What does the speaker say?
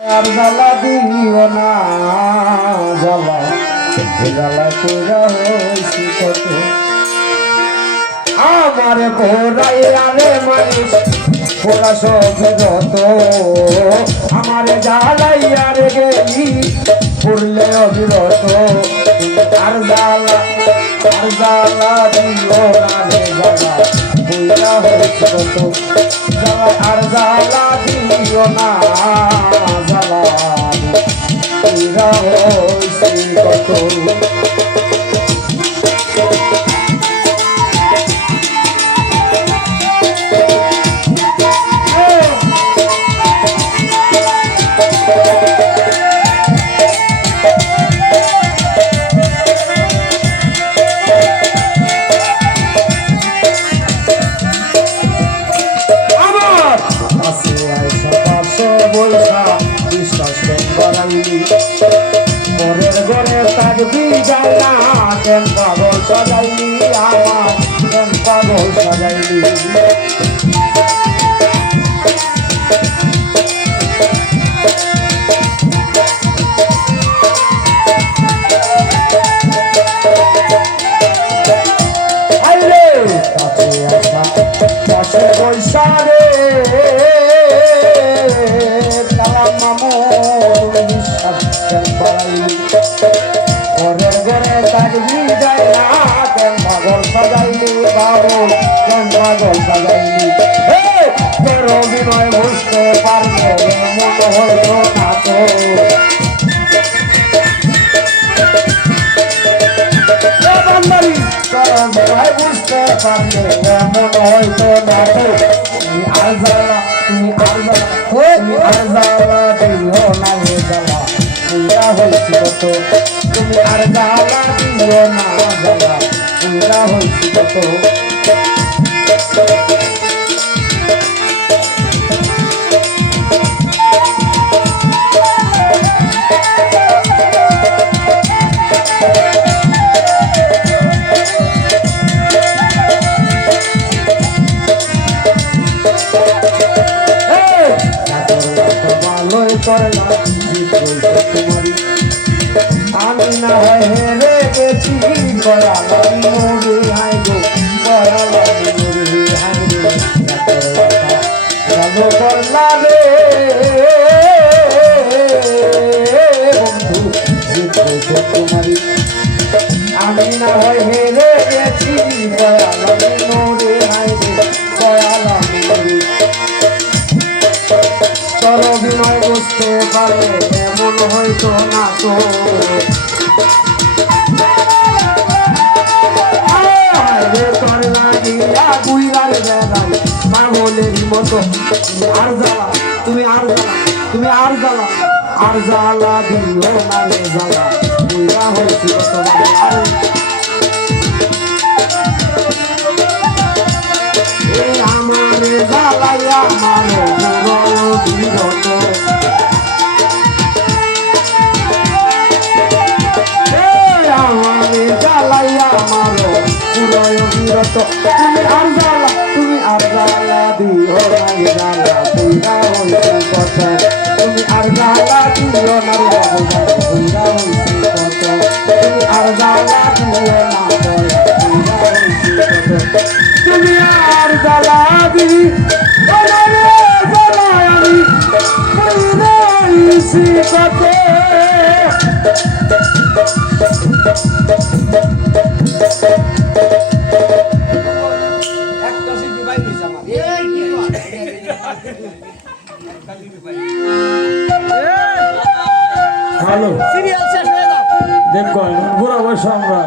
আর জ্বালা দিও না জ্বালা জ্বালা কইরা হইছি কত আমার পোড়াই আরে মানুষ পোড়া সবিরত আমার জ্বালাই আরে গেলি পড়লে অবিরত আর জ্বালা দিও না রে জ্বালা কইরা হইছি কত জ্বালা আর জ্বালা দিও না জ্বালা কইরা হইছি কত পরের ঘরে থাকবি যায় না কেন পাগল সাজাইলি আমার কেন পাগল সাজাইলি আইরে কাছে আসা পাশে বৈশা রে কালাম মামু ঘরের ঘরে থাকবি যায় না কেন পাগল সাজাইলি পাগল কেন পাগল সাজাইলি তোর অভিনয় বুঝতে পারবে মন হইল না তো বুঝতে পারলে মন হইতো না তো তুমি আর জ্বালা তুমি আর জ্বালা দিও না রে জ্বালা পুরা হইছি কত তুমি আর জ্বালা দিও না জ্বালা পুরা হইছি কত আমি না হয় হেরে গেছি গয়ালাম মুড়ি হাই গো গয়ালাম মুড়ি হাই রে রাজো করলা রে বন্ধু জিত হয়েছে তোমারি আমি না হয় হেরে গেছি গয়ালাম মুড়ি হাই রে গয়ালাম মুড়ি তোর অভিনয় বুঝতে পারে এমন হয়তো না তো তোর লাগিয়া গুইরার বেড়াই পাগলেরই মতো তুমি আর জ্বালা আর জ্বালা দিও না রে জ্বালা গুইরা হয়েছি আমার জ্বালাইয়া মানো বিরত আমারে জ্বালাইয়া মানো পুরয় বিরত তুমি আর জ্বালা দিও না জ্বালা পুরা হইছে কত তুমি আর জ্বালা দিও না পুরা হইছে কত তুমি আর জ্বালা দিও না পুরা হইছে কত তুমি আর জ্বালা দিও কত হ্যালো দেখো বুড়া বয়স আমরা